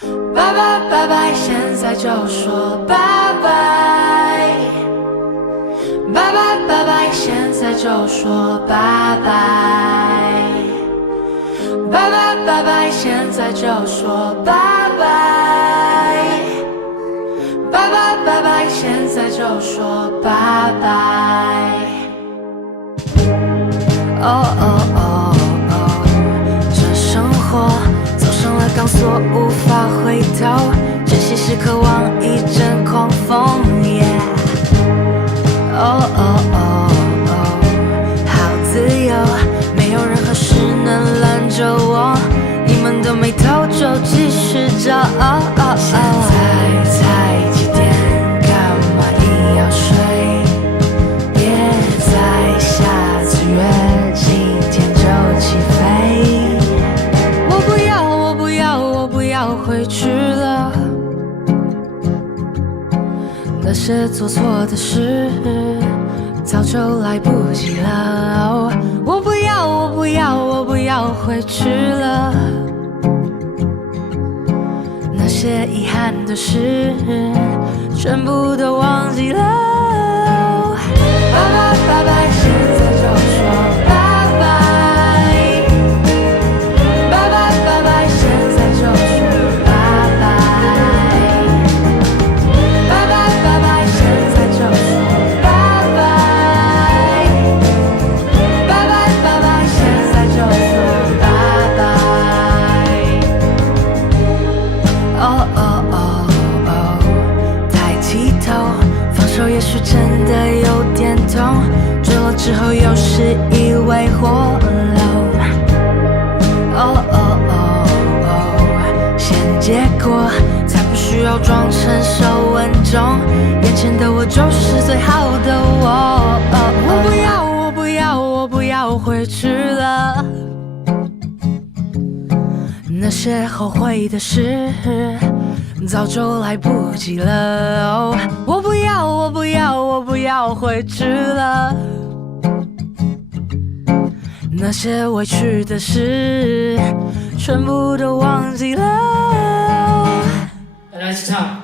拜拜拜拜，现在就说拜拜。拜拜拜拜，现在就说拜拜。拜拜拜拜，现在就说拜拜。拜拜拜拜，现在就说拜拜。哦哦哦哦，这生活走上了钢索，无法回头。珍惜时渴望一阵狂风。哦哦哦哦，好自由，没有任何事能拦着我。你们都没偷就继续找。现在才几点？干嘛你要睡？别再下次约，今天就起飞。我不要，我不要，我不要回去了。那些做错的事，早就来不及了。我不要，我不要，我不要回去了。那些遗憾的事，全部都忘记了。拜拜拜拜，现在就说拜拜。拜拜拜拜，现在就说拜拜。拜拜拜拜，现在就说拜拜。拜拜拜拜，现在就说拜拜。哦哦哦哦，抬起头，放手也许真的有点痛，坠落之后又是一尾火龙。哦哦哦哦，先结果，才不需要装成熟稳重，眼前的我就是最好的我。我不要，我不要，我不要回去了。那些后悔的事，早就来不及了。我不要，我不要，我不要回去了。那些委屈的事，全部都忘记了。大家一起唱。